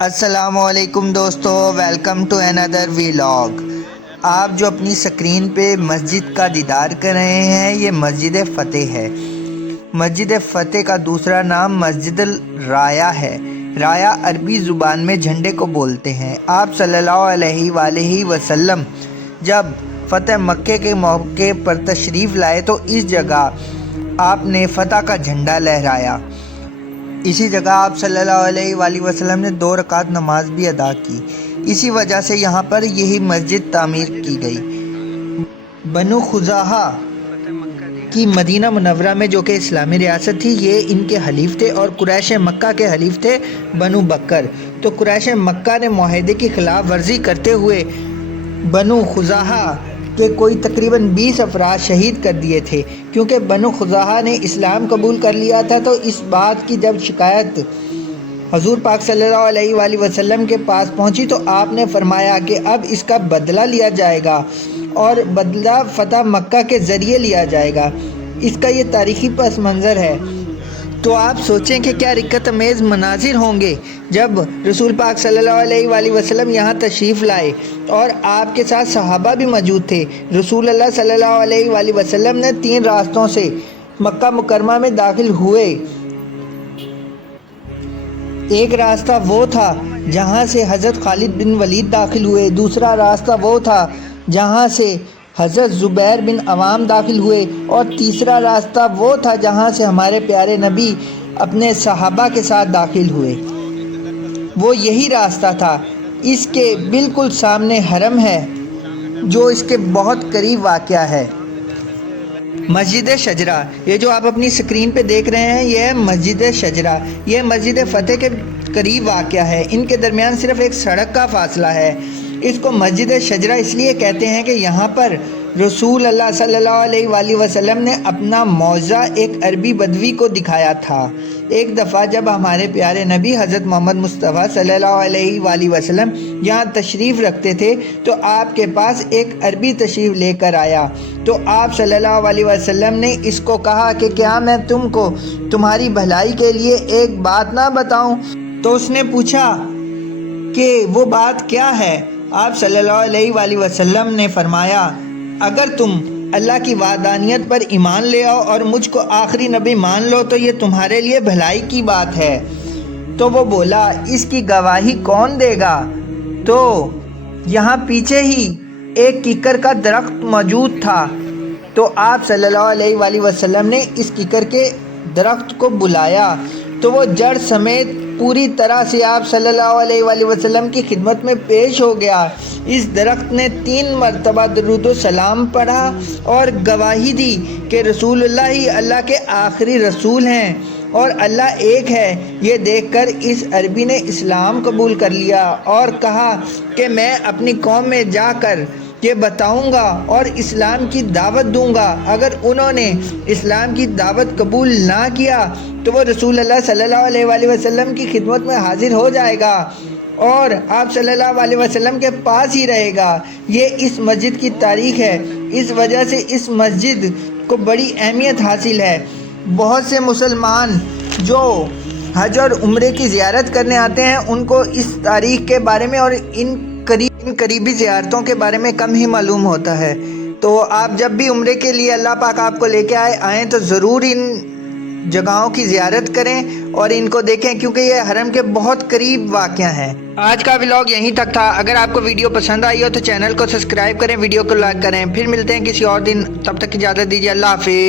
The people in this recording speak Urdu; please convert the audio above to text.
السلام علیکم دوستو، ویلکم ٹو اندر ویلاگ۔ آپ جو اپنی سکرین پہ مسجد کا دیدار کر رہے ہیں یہ مسجد فتح ہے۔ مسجد فتح کا دوسرا نام مسجد الرایا ہے۔ رایا عربی زبان میں جھنڈے کو بولتے ہیں۔ آپ صلی اللہ علیہ وآلہ وسلم جب فتح مکہ کے موقع پر تشریف لائے تو اس جگہ آپ نے فتح کا جھنڈا لہرایا۔ اسی جگہ آپ صلی اللہ علیہ وآلہ وسلم نے 2 رکعت نماز بھی ادا کی۔ اسی وجہ سے یہاں پر یہی مسجد تعمیر کی گئی۔ بنو خزاعہ کی مدینہ منورہ میں جو کہ اسلامی ریاست تھی، یہ ان کے حلیف تھے، اور قریش مکہ کے حلیف تھے بنو بکر۔ تو قریش مکہ نے معاہدے کی خلاف ورزی کرتے ہوئے بنو خزاعہ کہ کوئی تقریباً 20 افراد شہید کر دیے تھے، کیونکہ بنو خزاعہ نے اسلام قبول کر لیا تھا۔ تو اس بات کی جب شکایت حضور پاک صلی اللہ علیہ وآلہ وسلم کے پاس پہنچی تو آپ نے فرمایا کہ اب اس کا بدلہ لیا جائے گا، اور بدلہ فتح مکہ کے ذریعے لیا جائے گا۔ اس کا یہ تاریخی پس منظر ہے۔ تو آپ سوچیں کہ کیا رقت امیز مناظر ہوں گے جب رسول پاک صلی اللہ علیہ وآلہ وسلم یہاں تشریف لائے اور آپ کے ساتھ صحابہ بھی موجود تھے۔ رسول اللہ صلی اللہ علیہ وآلہ وسلم نے 3 راستوں سے مکہ مکرمہ میں داخل ہوئے۔ ایک راستہ وہ تھا جہاں سے حضرت خالد بن ولید داخل ہوئے، دوسرا راستہ وہ تھا جہاں سے حضرت زبیر بن عوام داخل ہوئے، اور تیسرا راستہ وہ تھا جہاں سے ہمارے پیارے نبی اپنے صحابہ کے ساتھ داخل ہوئے۔ وہ یہی راستہ تھا۔ اس کے بالکل سامنے حرم ہے جو اس کے بہت قریب واقع ہے۔ مسجد شجرہ، یہ جو آپ اپنی سکرین پہ دیکھ رہے ہیں یہ ہے مسجد شجرہ۔ یہ مسجد فتح کے قریب واقع ہے۔ ان کے درمیان صرف ایک سڑک کا فاصلہ ہے۔ اس کو مسجد شجرہ اس لیے کہتے ہیں کہ یہاں پر رسول اللہ صلی اللہ علیہ وآلہ وسلم نے اپنا معجزہ ایک عربی بدوی کو دکھایا تھا۔ ایک دفعہ جب ہمارے پیارے نبی حضرت محمد مصطفیٰ صلی اللہ علیہ وآلہ وسلم یہاں تشریف رکھتے تھے تو آپ کے پاس ایک عربی تشریف لے کر آیا، تو آپ صلی اللہ علیہ وسلم نے اس کو کہا کہ کیا میں تم کو تمہاری بھلائی کے لیے ایک بات نہ بتاؤں؟ تو اس نے پوچھا کہ وہ بات کیا ہے؟ آپ صلی اللہ علیہ وآلہ وسلم نے فرمایا، اگر تم اللہ کی وحدانیت پر ایمان لے آؤ اور مجھ کو آخری نبی مان لو تو یہ تمہارے لیے بھلائی کی بات ہے۔ تو وہ بولا، اس کی گواہی کون دے گا؟ تو یہاں پیچھے ہی ایک کیکر کا درخت موجود تھا، تو آپ صلی اللہ علیہ وآلہ وسلم نے اس کیکر کے درخت کو بلایا تو وہ جڑ سمیت پوری طرح سے آپ صلی اللہ علیہ وآلہ وسلم کی خدمت میں پیش ہو گیا۔ اس درخت نے 3 مرتبہ درود و سلام پڑھا اور گواہی دی کہ رسول اللہ ہی اللہ کے آخری رسول ہیں اور اللہ ایک ہے۔ یہ دیکھ کر اس عربی نے اسلام قبول کر لیا اور کہا کہ میں اپنی قوم میں جا کر یہ بتاؤں گا اور اسلام کی دعوت دوں گا۔ اگر انہوں نے اسلام کی دعوت قبول نہ کیا تو وہ رسول اللہ صلی اللہ علیہ وآلہ وسلم کی خدمت میں حاضر ہو جائے گا اور آپ صلی اللہ علیہ وسلم کے پاس ہی رہے گا۔ یہ اس مسجد کی تاریخ ہے۔ اس وجہ سے اس مسجد کو بڑی اہمیت حاصل ہے۔ بہت سے مسلمان جو حج اور عمرے کی زیارت کرنے آتے ہیں ان کو اس تاریخ کے بارے میں اور ان قریبی زیارتوں کے بارے میں کم ہی معلوم ہوتا ہے۔ تو آپ جب بھی عمرے کے لیے اللہ پاک آپ کو لے کے آئیں تو ضرور ان جگہوں کی زیارت کریں اور ان کو دیکھیں، کیونکہ یہ حرم کے بہت قریب واقع ہیں۔ آج کا ولاگ یہیں تک تھا۔ اگر آپ کو ویڈیو پسند آئی ہو تو چینل کو سبسکرائب کریں، ویڈیو کو لائک کریں۔ پھر ملتے ہیں کسی اور دن، تب تک اجازت دیجیے۔ اللہ حافظ۔